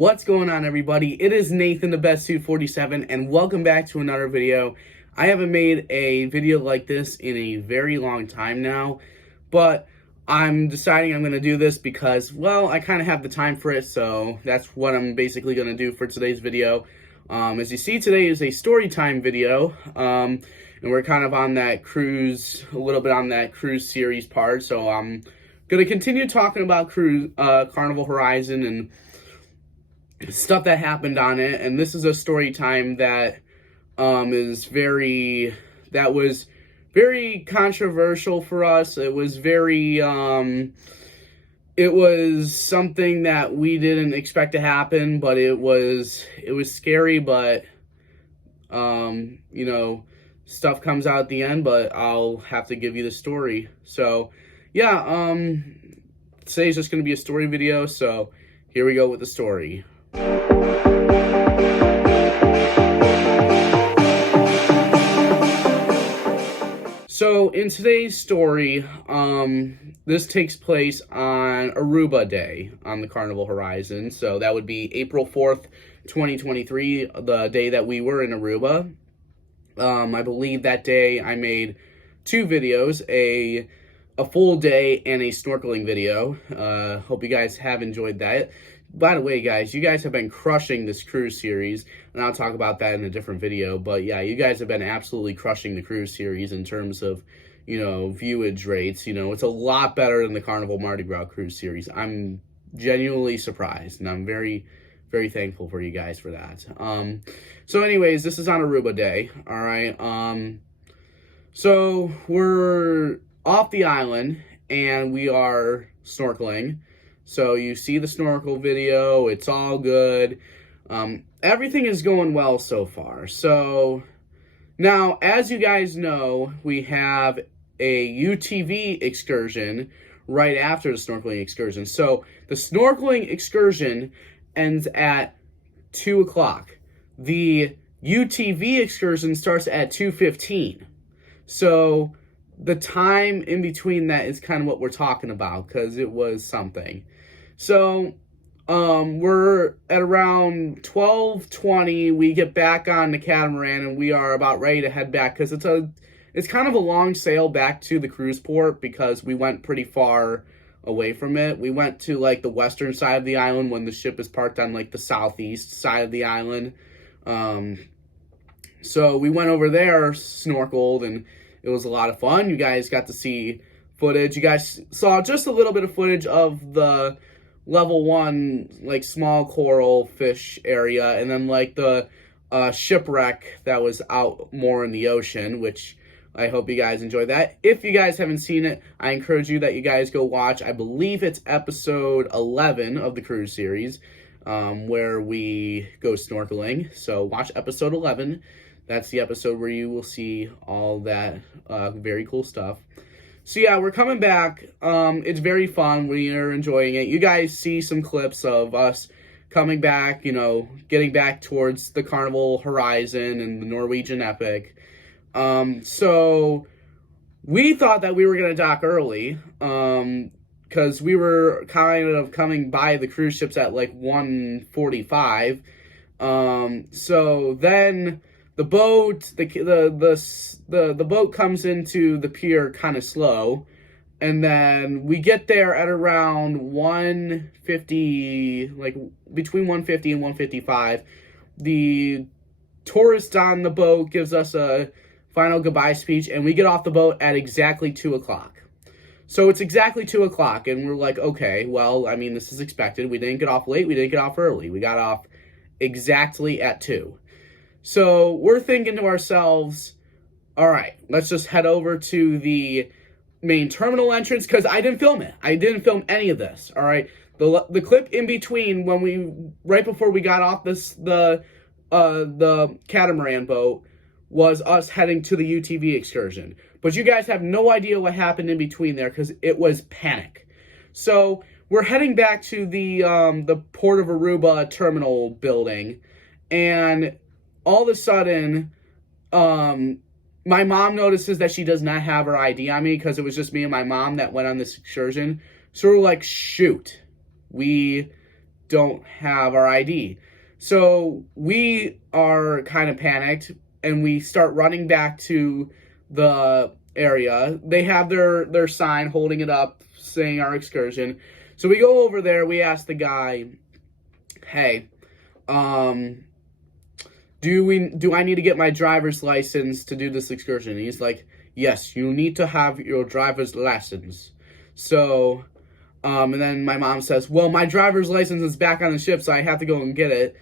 What's going on, everybody? It is Nathan, the Best Suit 47, and welcome back to another video. I haven't made a video like this in a very long time now, but I'm deciding I'm going to do this because, well, I kind of have the time for it, so that's what I'm basically going to do for today's video. As you see, today is a story time video, and we're kind of on that cruise, a little bit on that cruise series part, so I'm going to continue talking about Carnival Horizon and stuff that happened on it. And this is a story time that was very controversial for us. It was it was something that we didn't expect to happen, but it was scary, but you know, stuff comes out at the end, but I'll have to give you the story. So yeah, today's just going to be a story video, so here we go with the story. So in today's story, this takes place on Aruba Day on the Carnival Horizon. So that would be April 4th, 2023, the day that we were in Aruba. I believe that day I made two videos, a full day and a snorkeling video. Hope you guys have enjoyed that. By the way, guys, you guys have been crushing this cruise series, and I'll talk about that in a different video, but yeah, you guys have been absolutely crushing the cruise series in terms of, you know, viewage rates. You know, it's a lot better than the Carnival Mardi Gras cruise series. I'm genuinely surprised, and I'm very, very thankful for you guys for that. So anyways, this is on Aruba Day, all right? So we're off the island, and we are snorkeling. So you see the snorkel video, it's all good. Everything is going well so far. So now, as you guys know, we have a UTV excursion right after the snorkeling excursion. So the snorkeling excursion ends at 2 o'clock. The UTV excursion starts at 2:15. So the time in between that is kind of what we're talking about, because it was something. So, we're at around 12:20, we get back on the catamaran, and we are about ready to head back, because it's kind of a long sail back to the cruise port, because we went pretty far away from it. We went to, like, the western side of the island when the ship is parked on, like, the southeast side of the island. So we went over there, snorkeled, and it was a lot of fun. You guys got to see footage. You guys saw just a little bit of footage of the level 1, like, small coral fish area, and then, like, the shipwreck that was out more in the ocean, which I hope you guys enjoyed that. If you guys haven't seen it, I encourage you that you guys go watch. I believe it's episode 11 of the cruise series, where we go snorkeling. So watch episode 11. That's the episode where you will see all that very cool stuff. So yeah, we're coming back. It's very fun. We are enjoying it. You guys see some clips of us coming back, you know, getting back towards the Carnival Horizon and the Norwegian Epic. So we thought that we were going to dock early, because we were kind of coming by the cruise ships at like 1:45. So then the boat, the boat comes into the pier kind of slow, and then we get there at around 1:50, like between 1:50 and 1:55. The tourist on the boat gives us a final goodbye speech, and we get off the boat at exactly 2 o'clock. So it's exactly 2 o'clock, and we're like, okay, well, I mean, this is expected. We didn't get off late, we didn't get off early. We got off exactly at 2. So we're thinking to ourselves, all right, let's just head over to the main terminal entrance, because I didn't film it. I didn't film any of this, all right? The clip in between, right before we got off the catamaran boat, was us heading to the UTV excursion. But you guys have no idea what happened in between there, because it was panic. So we're heading back to the Port of Aruba terminal building, and all of a sudden, my mom notices that she does not have her ID on me, because it was just me and my mom that went on this excursion. So we're like, shoot, we don't have our ID. So we are kind of panicked, and we start running back to the area. They have their sign holding it up saying our excursion. So we go over there, we ask the guy, hey, do I need to get my driver's license to do this excursion? And he's like, yes, you need to have your driver's license. So, and then my mom says, well, my driver's license is back on the ship, so I have to go and get it.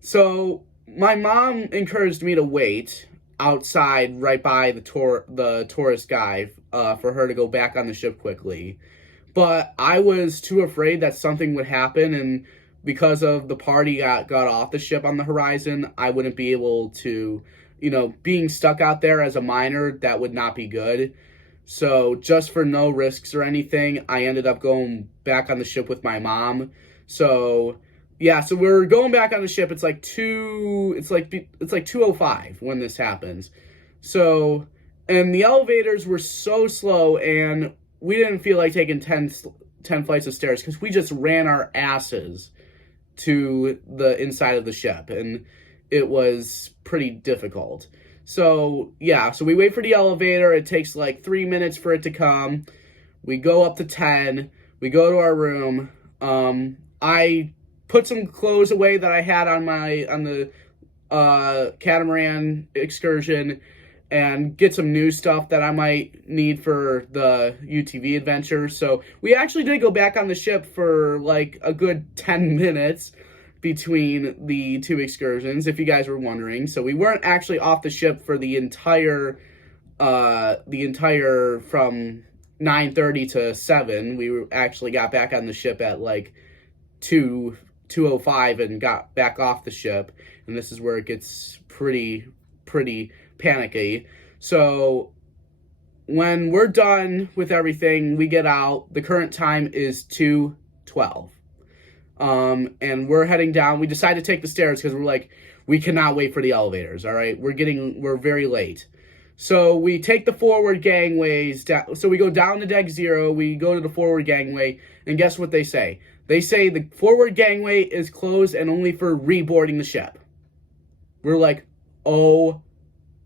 So my mom encouraged me to wait outside right by the tourist guy for her to go back on the ship quickly. But I was too afraid that something would happen, and because of the party got off the ship on the horizon, I wouldn't be able to, being stuck out there as a minor, that would not be good. So just for no risks or anything, I ended up going back on the ship with my mom. So yeah, so we're going back on the ship. It's like 2:05 when this happens. So, and the elevators were so slow, and we didn't feel like taking 10 flights of stairs because we just ran our asses to the inside of the ship, and it was pretty difficult. So yeah, so we wait for the elevator. It takes like 3 minutes for it to come. We go up to 10. We go to our room. I put some clothes away that I had on the catamaran excursion, and get some new stuff that I might need for the UTV adventure. So we actually did go back on the ship for like a good 10 minutes between the two excursions, if you guys were wondering. So we weren't actually off the ship for the entire from 9:30 to 7. We actually got back on the ship at like 2:05 and got back off the ship. And this is where it gets pretty panicky. So when we're done with everything, we get out. The current time is 2:12. And we're heading down. We decide to take the stairs because we're like, we cannot wait for the elevators. All right. We're very late. So we take the forward gangways down. So we go down to deck 0. We go to the forward gangway, and guess what they say? They say the forward gangway is closed and only for reboarding the ship. We're like, oh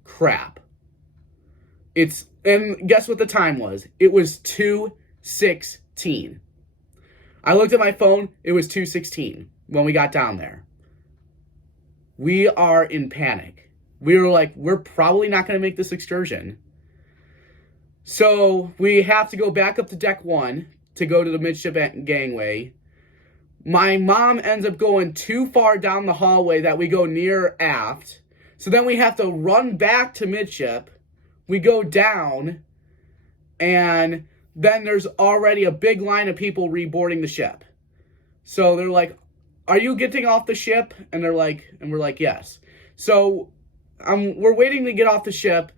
crap. And guess what the time was? It was 2:16. I looked at my phone. It was 2:16 when we got down there. We are in panic. We were like, we're probably not going to make this excursion. So we have to go back up to deck 1 to go to the midship gangway. My mom ends up going too far down the hallway that we go near aft. So then we have to run back to midship. We go down, and then there's already a big line of people reboarding the ship. So they're like, are you getting off the ship? And we're like, yes. So we're waiting to get off the ship.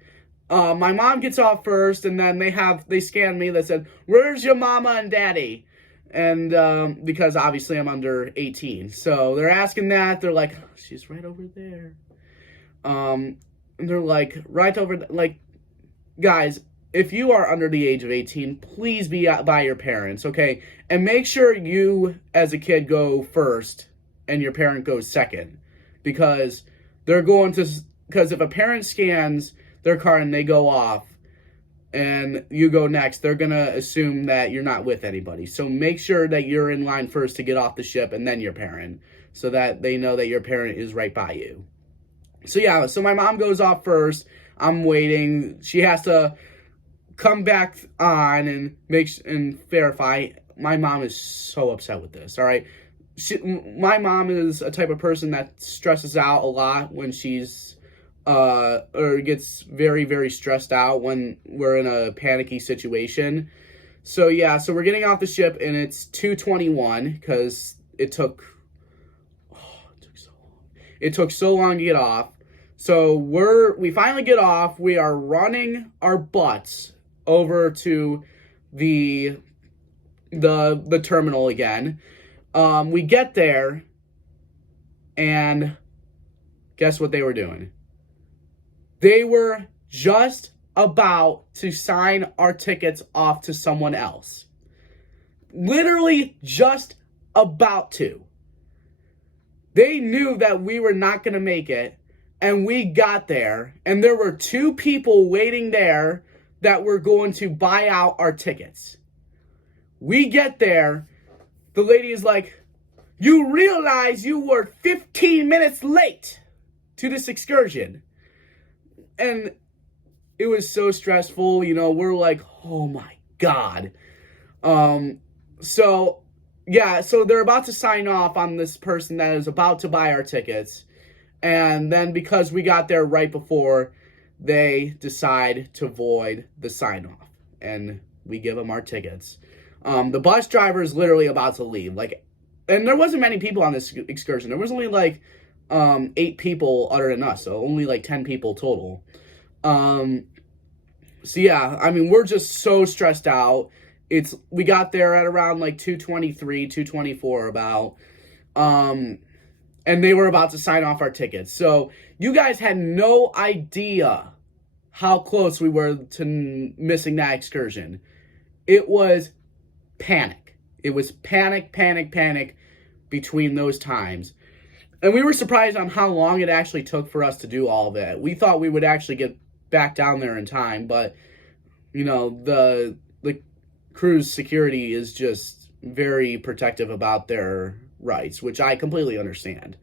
My mom gets off first, and then they scanned me. They said, where's your mama and daddy? And because obviously I'm under 18. So they're asking that. They're like, oh, she's right over there. And they're like, right over, like, guys, if you are under the age of 18, please be by your parents, okay? And make sure you, as a kid, go first and your parent goes second. Because if a parent scans their card and they go off and you go next, they're going to assume that you're not with anybody. So make sure that you're in line first to get off the ship, and then your parent, so that they know that your parent is right by you. So yeah, so my mom goes off first. I'm waiting. She has to come back on and verify. My mom is so upset with this, all right? My mom is a type of person that stresses out a lot when she's, or gets very, very stressed out when we're in a panicky situation. So yeah, so we're getting off the ship, and it's 2:21 because it took so long to get off. So we finally get off. We are running our butts over to the terminal again. We get there, and guess what they were doing? They were just about to sign our tickets off to someone else. Literally just about to. They knew that we were not going to make it, and we got there, and there were 2 people waiting there that were going to buy out our tickets. We get there, the lady is like, "You realize you were 15 minutes late to this excursion." And it was so stressful, you know, we're like, oh my God. So they're about to sign off on this person that is about to buy our tickets. And then because we got there right before, they decide to void the sign off. And we give them our tickets. The bus driver is literally about to leave. And there wasn't many people on this excursion. There was only 8 people other than us. So only 10 people total. So yeah, I mean, we're just so stressed out. We got there at around 2:23, 2:24 about, and they were about to sign off our tickets. So you guys had no idea how close we were to missing that excursion. It was panic. It was panic between those times. And we were surprised on how long it actually took for us to do all of it. We thought we would actually get back down there in time, but you know, the cruise security is just very protective about their rights, which I completely understand.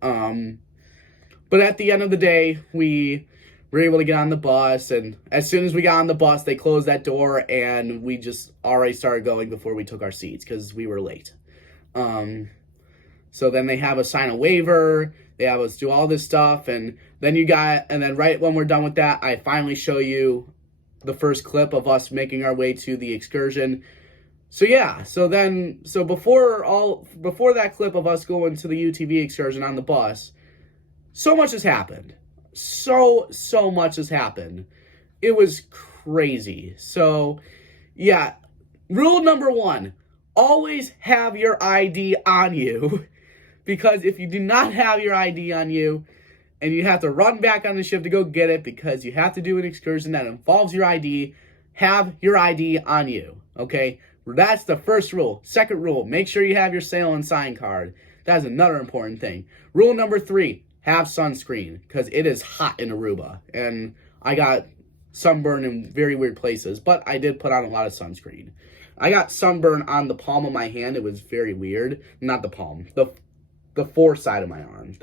But at the end of the day, we were able to get on the bus, and as soon as we got on the bus, they closed that door, and we just already started going before we took our seats because we were late. So then they have us sign a waiver, they have us do all this stuff, and then right when we're done with that, I finally show you the first clip of us making our way to the excursion. So yeah, so before that clip of us going to the UTV excursion on the bus, so much has happened. So much has happened. It was crazy. So yeah, rule number 1, always have your ID on you. Because if you do not have your ID on you, and you have to run back on the ship to go get it because you have to do an excursion that involves your ID, have your ID on you, okay? That's the first rule. Second rule, make sure you have your sail and sign card. That's another important thing. Rule number 3, have sunscreen because it is hot in Aruba. And I got sunburn in very weird places, but I did put on a lot of sunscreen. I got sunburn on the palm of my hand. It was very weird. Not the palm, the foreside of my arm.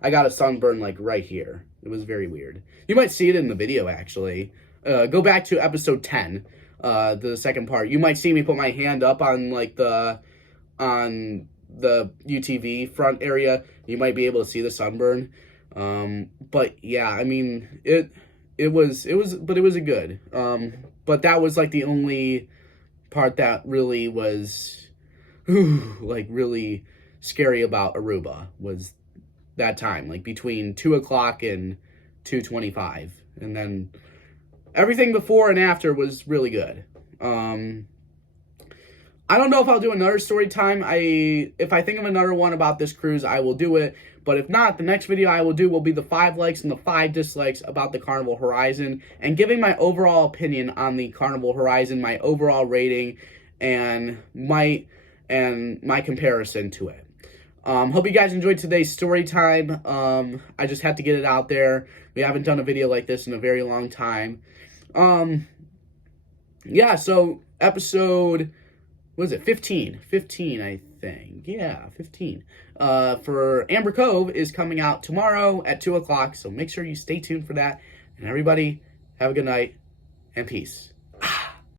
I got a sunburn right here. It was very weird. You might see it in the video actually. Go back to episode 10, the second part. You might see me put my hand up on the UTV front area. You might be able to see the sunburn. But yeah, I mean it was a good. But that was the only part that really was really scary about Aruba was that time, between 2 o'clock and 2:25, and then everything before and after was really good. I don't know if I'll do another story time. If I think of another one about this cruise, I will do it. But if not, the next video I will do will be the 5 likes and the 5 dislikes about the Carnival Horizon, and giving my overall opinion on the Carnival Horizon, my overall rating, and my comparison to it. Hope you guys enjoyed today's story time. I just had to get it out there. We haven't done a video like this in a very long time. Yeah, so episode, what is it, 15? 15, I think. Yeah, 15. For Amber Cove is coming out tomorrow at 2 o'clock, so make sure you stay tuned for that. And everybody, have a good night, and peace.